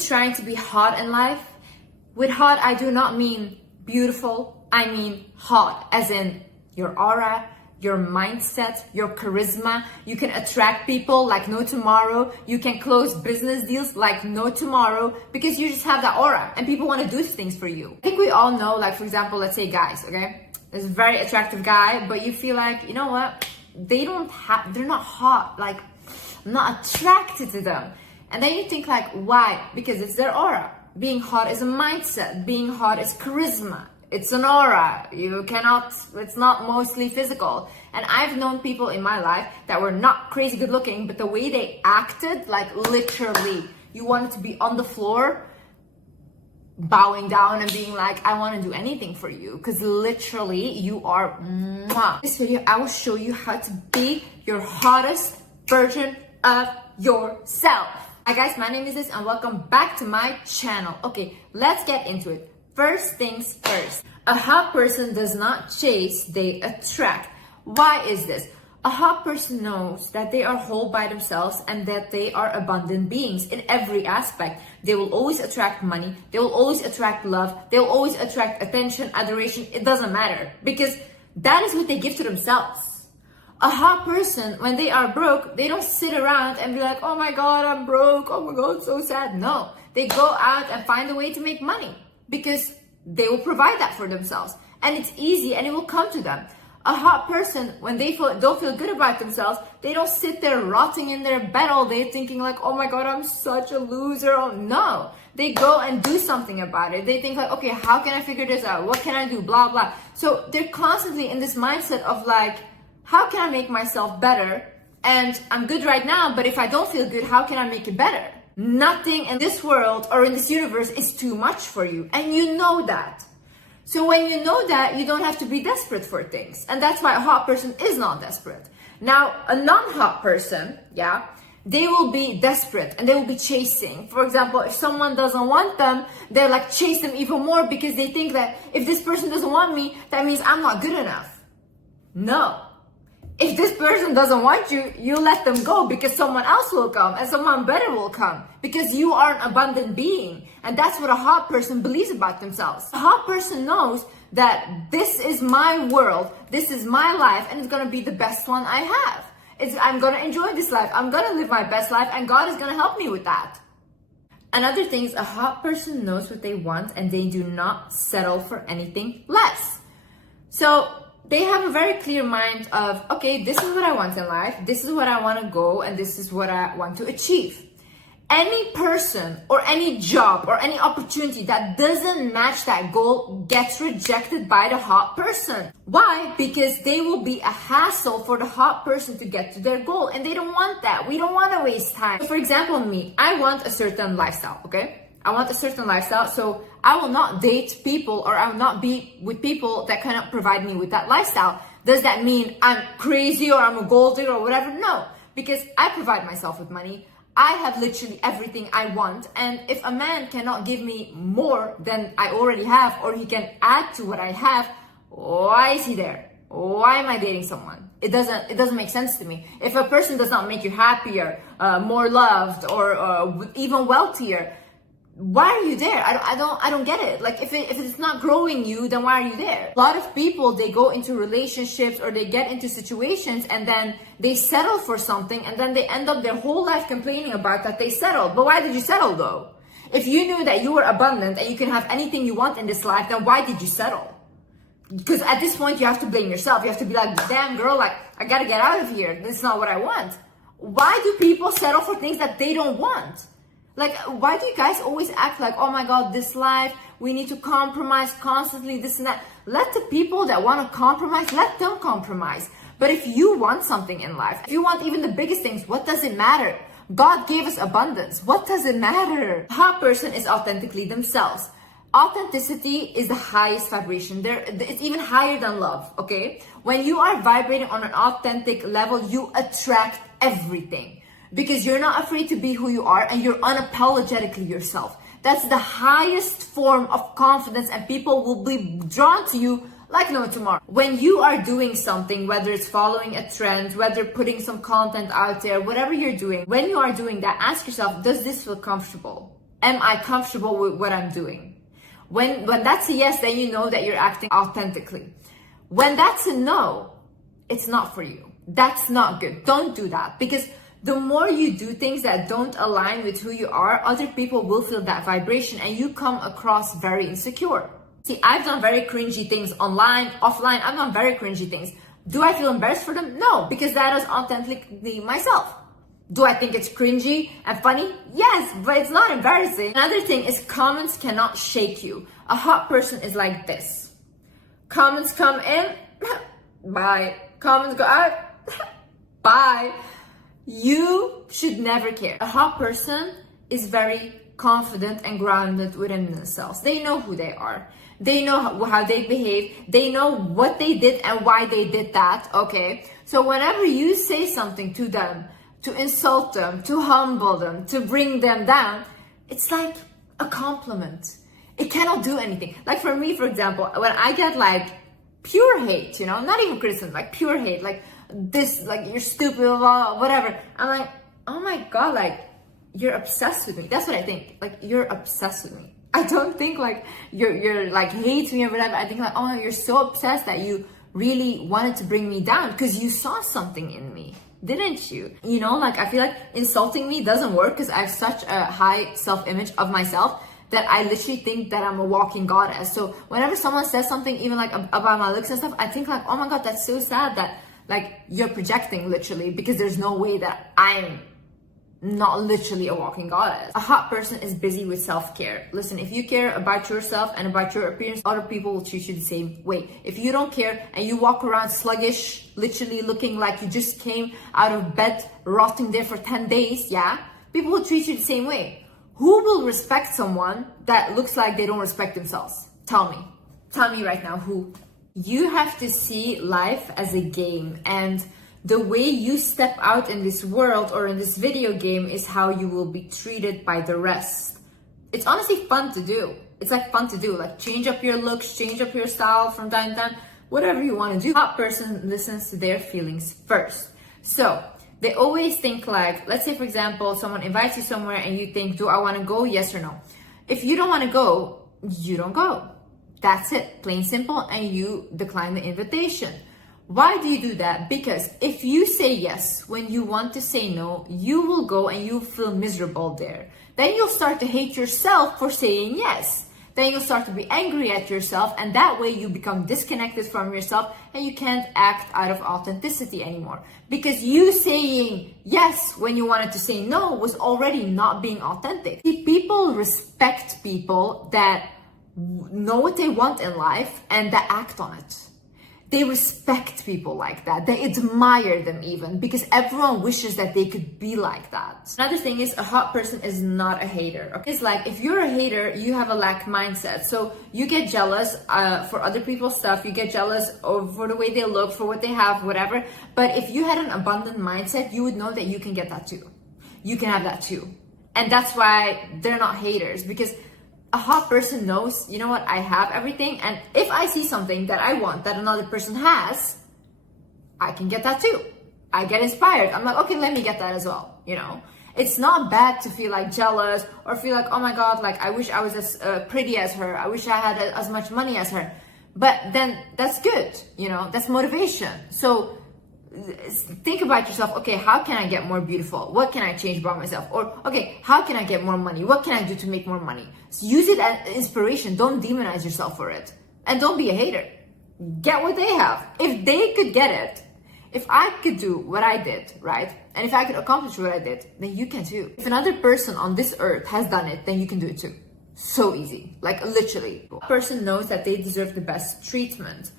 trying to be hot in life? With hot, I do not mean beautiful. I mean hot, as in your aura, your mindset, your charisma. You can attract people like no tomorrow. You can close business deals like no tomorrow because you just have that aura and people want to do things for you. I think we all know, like, for example, let's say guys, okay? There's a very attractive guy, but you feel like, you know what? They're not hot. Like, I'm not attracted to them. And then you think like, why? Because it's their aura. Being hot is a mindset. Being hot is charisma. It's an aura. It's not mostly physical. And I've known people in my life that were not crazy good looking, but the way they acted, like literally, you wanted to be on the floor, bowing down and being like, I want to do anything for you. Because literally, you are mwah. This video, I will show you how to be your hottest version of yourself. Hi guys, my name is Liz and welcome back to my channel. Okay, let's get into it. First things first, a hot person does not chase, they attract. Why is this? A hot person knows that they are whole by themselves and that they are abundant beings in every aspect. They will always attract money, they will always attract love, they will always attract attention, adoration, it doesn't matter because that is what they give to themselves. A hot person, when they are broke, they don't sit around and be like, oh my God, I'm broke. Oh my God, so sad. No, they go out and find a way to make money because they will provide that for themselves. And it's easy and it will come to them. A hot person, when they don't feel good about themselves, they don't sit there rotting in their bed all day thinking like, oh my God, I'm such a loser. Oh, no, they go and do something about it. They think like, okay, how can I figure this out? What can I do? Blah, blah. So they're constantly in this mindset of like, how can I make myself better? And I'm good right now, but if I don't feel good, how can I make it better? Nothing in this world or in this universe is too much for you. And you know that. So when you know that, you don't have to be desperate for things. And that's why a hot person is not desperate. Now, a non-hot person, yeah, they will be desperate and they will be chasing. For example, if someone doesn't want them, they'll like chase them even more because they think that if this person doesn't want me, that means I'm not good enough. No. If this person doesn't want you, you let them go because someone else will come and someone better will come because you are an abundant being. And that's what a hot person believes about themselves. A hot person knows that this is my world, this is my life, and it's going to be the best one I have. I'm going to enjoy this life. I'm going to live my best life and God is going to help me with that. Another thing is a hot person knows what they want and they do not settle for anything less. So they have a very clear mind of, okay, this is what I want in life, this is what I want to go, and this is what I want to achieve. Any person or any job or any opportunity that doesn't match that goal gets rejected by the hot person. Why? Because they will be a hassle for the hot person to get to their goal, and they don't want that. We don't want to waste time. So for example, me, I want a certain lifestyle, okay? I want a certain lifestyle, so I will not date people or I will not be with people that cannot provide me with that lifestyle. Does that mean I'm crazy or I'm a gold digger or whatever? No, because I provide myself with money. I have literally everything I want. And if a man cannot give me more than I already have or he can add to what I have, why is he there? Why am I dating someone? It doesn't make sense to me. If a person does not make you happier, more loved, or even wealthier, why are you there? I don't get it. Like if it's not growing you, then why are you there? A lot of people, they go into relationships or they get into situations and then they settle for something and then they end up their whole life complaining about that they settled. But why did you settle though? If you knew that you were abundant and you can have anything you want in this life, then why did you settle? Because at this point you have to blame yourself. You have to be like, damn girl, like I gotta get out of here. This is not what I want. Why do people settle for things that they don't want? Like, why do you guys always act like, oh my God, this life, we need to compromise constantly, this and that. Let the people that want to compromise, let them compromise. But if you want something in life, if you want even the biggest things, what does it matter? God gave us abundance. What does it matter? A hot person is authentically themselves. Authenticity is the highest vibration. It's even higher than love, okay? When you are vibrating on an authentic level, you attract everything. Because you're not afraid to be who you are and you're unapologetically yourself. That's the highest form of confidence and people will be drawn to you like no tomorrow. When you are doing something, whether it's following a trend, whether putting some content out there, whatever you're doing, when you are doing that, ask yourself, does this feel comfortable? Am I comfortable with what I'm doing? When that's a yes, then you know that you're acting authentically. When that's a no, it's not for you. That's not good. Don't do that, because the more you do things that don't align with who you are, other people will feel that vibration and you come across very insecure. See, I've done very cringy things online, offline. I've done very cringy things. Do I feel embarrassed for them? No, because that is authentically myself. Do I think it's cringy and funny? Yes, but it's not embarrassing. Another thing is comments cannot shake you. A hot person is like this. Comments come in, bye. Comments go out, bye. You should never care. A hot person is very confident and grounded within themselves. They know who they are. They know how they behave. They know what they did and why they did that, okay? So whenever you say something to them, to insult them, to humble them, to bring them down, it's like a compliment. It cannot do anything. Like for me, for example, when I get like pure hate, not even criticism, like pure hate, like this, like you're stupid, blah, blah, whatever. I'm like, oh my God, like you're obsessed with me. That's what I think. Like you're obsessed with me. I don't think like you're like hate me or whatever. I think like, oh, you're so obsessed that you really wanted to bring me down because you saw something in me, didn't you? Like I feel like insulting me doesn't work because I have such a high self-image of myself that I literally think that I'm a walking goddess. So whenever someone says something, even like about my looks and stuff, I think like, oh my God, that's so sad that like you're projecting literally, because there's no way that I'm not literally a walking goddess. A hot person is busy with self-care. Listen, if you care about yourself and about your appearance, other people will treat you the same way. If you don't care and you walk around sluggish, literally looking like you just came out of bed, rotting there for 10 days, yeah, people will treat you the same way. Who will respect someone that looks like they don't respect themselves? Tell me right now, who? You have to see life as a game, and the way you step out in this world or in this video game is how you will be treated by the rest. It's honestly fun to do. It's like fun to do, like change up your looks, change up your style from time to time, whatever you want to do. A hot person listens to their feelings first. So they always think like, let's say for example, someone invites you somewhere and you think, do I want to go? Yes or no? If you don't want to go, you don't go. That's it, plain simple, and you decline the invitation. Why do you do that? Because if you say yes when you want to say no, you will go and you'll feel miserable there. Then you'll start to hate yourself for saying yes. Then you'll start to be angry at yourself, and that way you become disconnected from yourself and you can't act out of authenticity anymore. Because you saying yes when you wanted to say no was already not being authentic. See, people respect people that know what they want in life and that act on it. They respect people like that. They admire them even, because everyone wishes that they could be like that. Another thing is, a hot person is not a hater. Okay? It's like, if you're a hater, you have a lack mindset. So you get jealous for other people's stuff. You get jealous for the way they look, for what they have, whatever. But if you had an abundant mindset, you would know that you can get that too. You can have that too. And that's why they're not haters, because a hot person knows, you know what, I have everything, and if I see something that I want that another person has, I can get that too. I get inspired. I'm like, okay, let me get that as well, It's not bad to feel like jealous or feel like, oh my God, like I wish I was as pretty as her. I wish I had as much money as her. But then that's good, that's motivation. So think about yourself. Okay, how can I get more beautiful? What can I change about myself? Or okay, how can I get more money? What can I do to make more money? So use it as inspiration. Don't demonize yourself for it, and don't be a hater. Get what they have. If they could get it, if I could do what I did, right, and if I could accomplish what I did, then you can too. If another person on this earth has done it, then you can do it too. So easy, like literally. A person knows that they deserve the best treatment.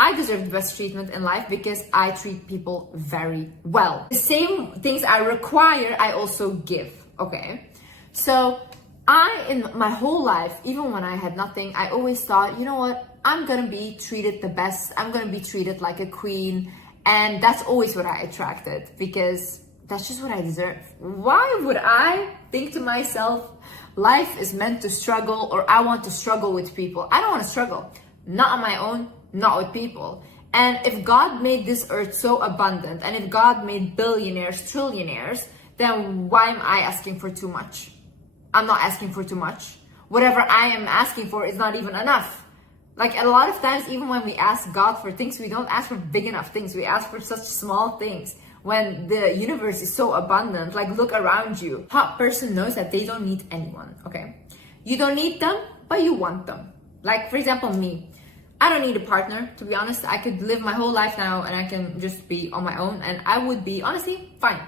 I deserve the best treatment in life because I treat people very well. The same things I require, I also give, okay? So in my whole life, even when I had nothing, I always thought, you know what? I'm gonna be treated the best. I'm gonna be treated like a queen. And that's always what I attracted, because that's just what I deserve. Why would I think to myself, life is meant to struggle, or I want to struggle with people? I don't want to struggle. Not on my own, not with people. And if God made this earth so abundant, and if God made billionaires, trillionaires, then why am I asking for too much? I'm not asking for too much. Whatever I am asking for is not even enough. Like a lot of times, even when we ask God for things, we don't ask for big enough things. We ask for such small things when the universe is so abundant. Like look around you. Hot person knows that they don't need anyone, okay? You don't need them, but you want them. Like for example, me. I don't need a partner, to be honest. I could live my whole life now and I can just be on my own and I would be, honestly, fine.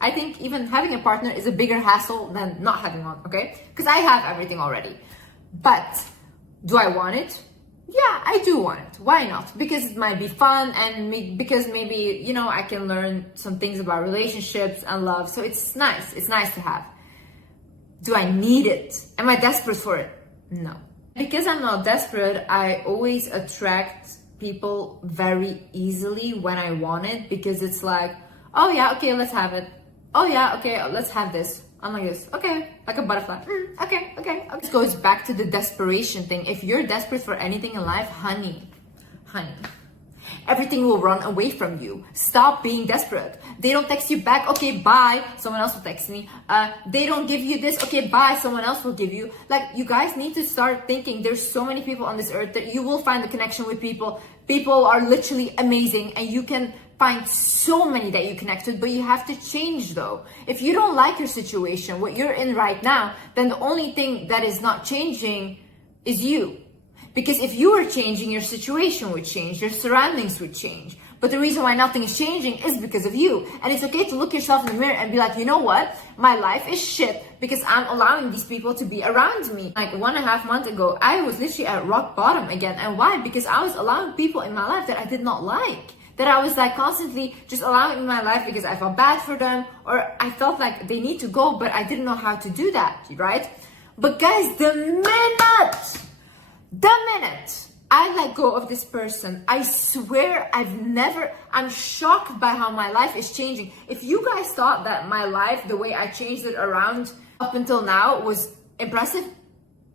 I think even having a partner is a bigger hassle than not having one, okay? Because I have everything already. But do I want it? Yeah, I do want it. Why not? Because it might be fun and because maybe, you know, I can learn some things about relationships and love. So it's nice. It's nice to have. Do I need it? Am I desperate for it? No. Because I'm not desperate, I always attract people very easily when I want it, because it's like, oh yeah, okay, let's have it. Oh yeah, okay, let's have this. I'm like this, okay, like a butterfly. Okay. This goes back to the desperation thing. If you're desperate for anything in life, honey, everything will run away from you. Stop being desperate. They don't text you back, okay, bye, someone else will text me. They don't give you this, okay, bye, someone else will give you. Like, you guys need to start thinking there's so many people on this earth that you will find a connection with people. People are literally amazing and you can find so many that you connect with, but you have to change though. If you don't like your situation, what you're in right now, then the only thing that is not changing is you. Because if you were changing, your situation would change, your surroundings would change. But the reason why nothing is changing is because of you. And it's okay to look yourself in the mirror and be like, you know what? My life is shit because I'm allowing these people to be around me. Like 1.5 months ago, I was literally at rock bottom again. And why? Because I was allowing people in my life that I did not like. That I was like constantly just allowing in my life because I felt bad for them or I felt like they need to go, but I didn't know how to do that, right? But guys, the minute I let go of this person, I swear I'm shocked by how my life is changing. If you guys thought that my life, the way I changed it around up until now was impressive,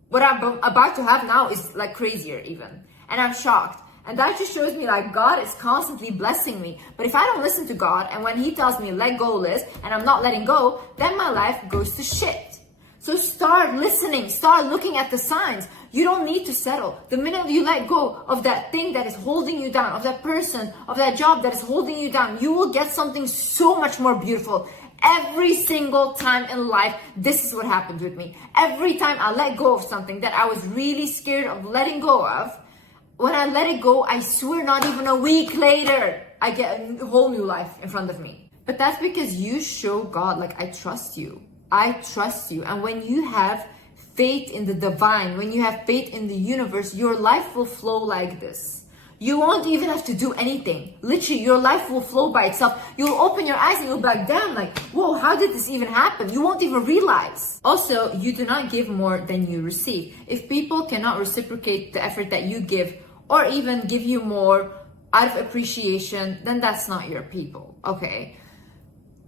what I'm about to have now is like crazier even. And I'm shocked. And that just shows me like God is constantly blessing me. But if I don't listen to God and when he tells me let go, Liz, and I'm not letting go, then my life goes to shit. So start listening, start looking at the signs. You don't need to settle. The minute you let go of that thing that is holding you down, of that person, of that job that is holding you down, you will get something so much more beautiful. Every single time in life, this is what happened with me. Every time I let go of something that I was really scared of letting go of, when I let it go, I swear not even a week later, I get a whole new life in front of me. But that's because you show God, like, I trust you. I trust you. And when you have faith in the divine, when you have faith in the universe, your life will flow like this. You won't even have to do anything. Literally, your life will flow by itself. You'll open your eyes and you'll be like, damn, like, whoa, how did this even happen? You won't even realize. Also, you do not give more than you receive. If people cannot reciprocate the effort that you give, or even give you more out of appreciation, then that's not your people, okay?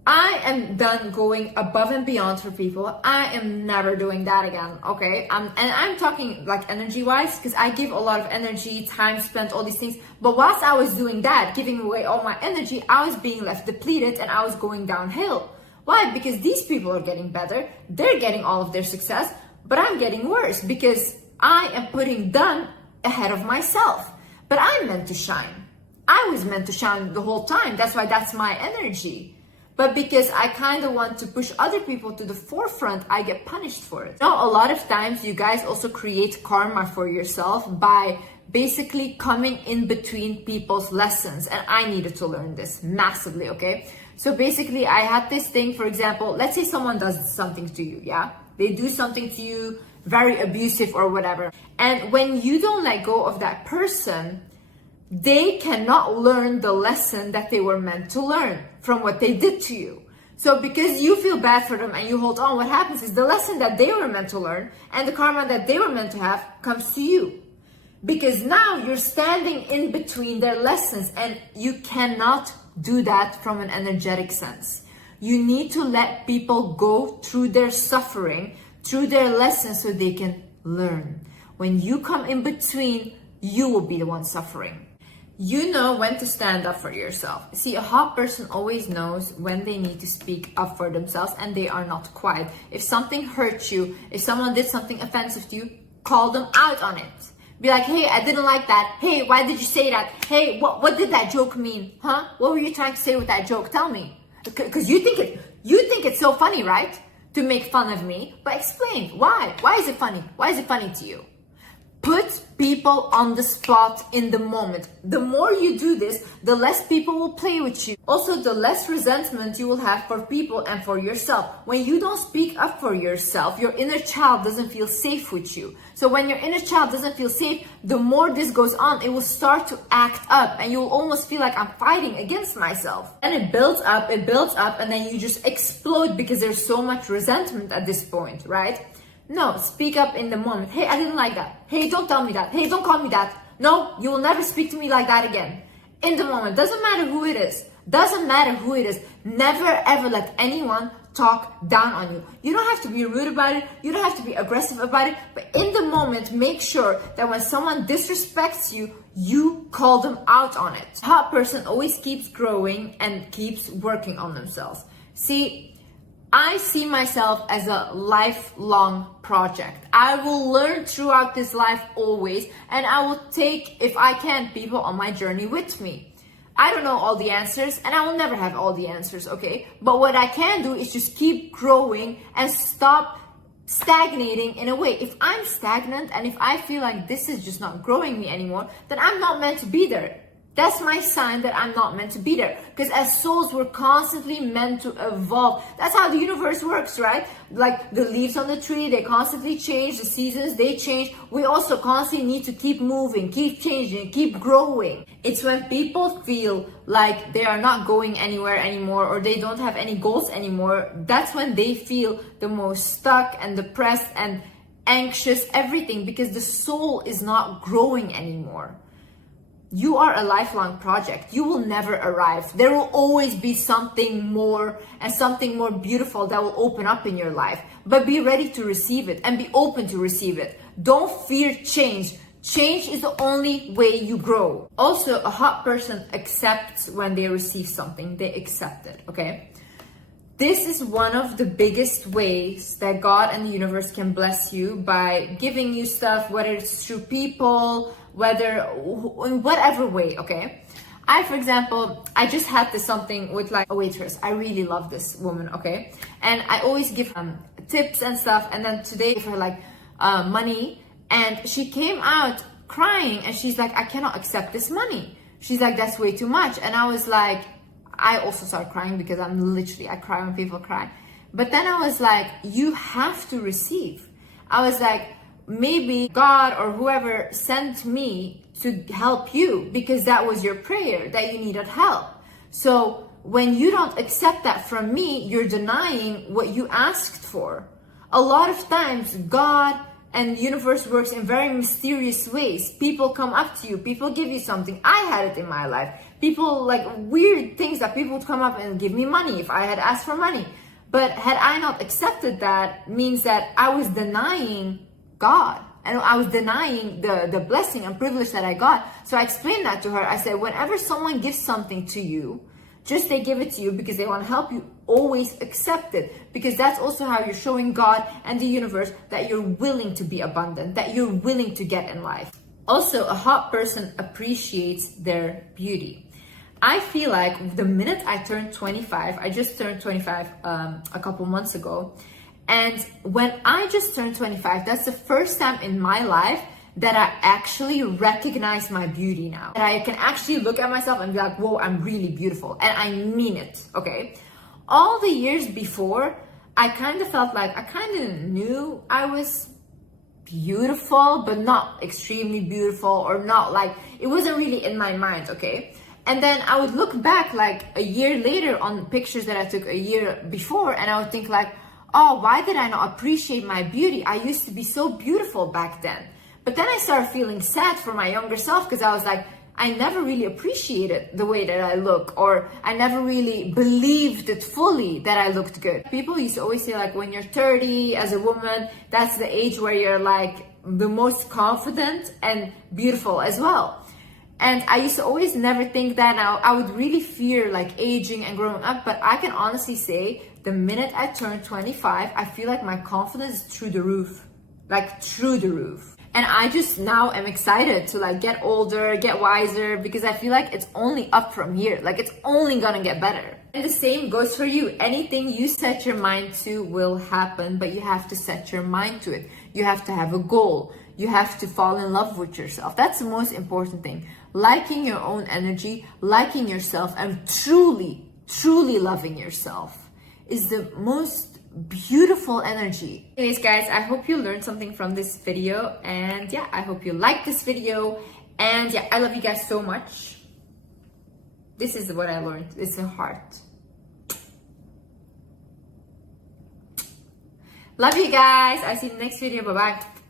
I am done going above and beyond for people. I am never doing that again, okay? And I'm talking like energy-wise, because I give a lot of energy, time spent, all these things. But whilst I was doing that, giving away all my energy, I was being left depleted and I was going downhill. Why? Because these people are getting better. They're getting all of their success, but I'm getting worse because I am putting done ahead of myself. But I'm meant to shine. I was meant to shine the whole time. That's why that's my energy. But because I kind of want to push other people to the forefront, I get punished for it. Now, a lot of times you guys also create karma for yourself by basically coming in between people's lessons. And I needed to learn this massively, okay? So basically I had this thing, for example, let's say someone does something to you, yeah? They do something to you, very abusive or whatever. And when you don't let go of that person, they cannot learn the lesson that they were meant to learn from what they did to you. So because you feel bad for them and you hold on, what happens is the lesson that they were meant to learn and the karma that they were meant to have comes to you. Because now you're standing in between their lessons and you cannot do that from an energetic sense. You need to let people go through their suffering, through their lessons so they can learn. When you come in between, you will be the one suffering. You know when to stand up for yourself. See, a hot person always knows when they need to speak up for themselves and they are not quiet. If something hurts you, if someone did something offensive to you, call them out on it. Be like, hey, I didn't like that. Hey, why did you say that? Hey, what did that joke mean? Huh? What were you trying to say with that joke? Tell me. Because you think it's so funny, right? To make fun of me. But explain, why? Why is it funny? Why is it funny to you? Put people on the spot in the moment. The more you do this, the less people will play with you. Also, the less resentment you will have for people and for yourself. When you don't speak up for yourself, your inner child doesn't feel safe with you. So when your inner child doesn't feel safe, the more this goes on, it will start to act up and you will almost feel like I'm fighting against myself. And it builds up, and then you just explode because there's so much resentment at this point, right? No, speak up in the moment. Hey, I didn't like that. Hey, don't tell me that. Hey, don't call me that. No, you will never speak to me like that again. In the moment. Doesn't matter who it is. Doesn't matter who it is. Never ever let anyone talk down on you. You don't have to be rude about it. You don't have to be aggressive about it. But in the moment, make sure that when someone disrespects you, you call them out on it. A hot person always keeps growing and keeps working on themselves. See, I see myself as a lifelong project. I will learn throughout this life always, and I will take, if I can, people on my journey with me. I don't know all the answers, and I will never have all the answers, okay? But what I can do is just keep growing and stop stagnating in a way. If I'm stagnant and if I feel like this is just not growing me anymore, then I'm not meant to be there. That's my sign that I'm not meant to be there. Because as souls, we're constantly meant to evolve. That's how the universe works, right? Like the leaves on the tree, they constantly change. The seasons, they change. We also constantly need to keep moving, keep changing, keep growing. It's when people feel like they are not going anywhere anymore or they don't have any goals anymore, that's when they feel the most stuck and depressed and anxious, everything, because the soul is not growing anymore. You are a lifelong project. You will never arrive. There will always be something more and something more beautiful that will open up in your life. But be ready to receive it and be open to receive it. Don't fear change. Change is the only way you grow. Also, a hot person accepts when they receive something. They accept it, okay? This is one of the biggest ways that God and the universe can bless you, by giving you stuff, whether it's through people, whether in whatever way, okay? For example, I just had this something with like a waitress. I really love this woman, okay? And I always give tips and stuff. And then today I gave her like money, and she came out crying and she's like, I cannot accept this money. She's like, that's way too much. And I was like, I also started crying because I cry when people cry. But then I was like, you have to receive. I was like, maybe God or whoever sent me to help you because that was your prayer, that you needed help. So when you don't accept that from me, you're denying what you asked for. A lot of times, God and the universe works in very mysterious ways. People come up to you, people give you something. I had it in my life. People, like weird things that people would come up and give me money if I had asked for money. But had I not accepted that, means that I was denying God. And I was denying the blessing and privilege that I got. So I explained that to her. I said, whenever someone gives something to you, just they give it to you because they want to help you, always accept it. Because that's also how you're showing God and the universe that you're willing to be abundant, that you're willing to get in life. Also, a hot person appreciates their beauty. I feel like the minute I turned 25, I just turned 25 a couple months ago. And when I just turned 25, that's the first time in my life that I actually recognize my beauty now. And I can actually look at myself and be like, whoa, I'm really beautiful. And I mean it, okay? All the years before, I kind of felt like I kind of knew I was beautiful, but not extremely beautiful, or not like, it wasn't really in my mind, okay? And then I would look back like a year later on pictures that I took a year before, and I would think like, oh, why did I not appreciate my beauty? I used to be so beautiful back then. But then I started feeling sad for my younger self because I was like, I never really appreciated the way that I look, or I never really believed it fully that I looked good. People used to always say like, when you're 30 as a woman, that's the age where you're like the most confident and beautiful as well. And I used to always never think that. Now I would really fear like aging and growing up, but I can honestly say the minute I turned 25, I feel like my confidence is through the roof, like through the roof. And I just now am excited to like get older, get wiser, because I feel like it's only up from here. Like it's only gonna get better. And the same goes for you. Anything you set your mind to will happen, but you have to set your mind to it. You have to have a goal. You have to fall in love with yourself. That's the most important thing. Liking your own energy, liking yourself, and truly, truly loving yourself is the most beautiful energy. Anyways, guys, I hope you learned something from this video. And yeah, I hope you liked this video. And yeah, I love you guys so much. This is what I learned. It's a heart. Love you guys. I'll see you in the next video. Bye-bye.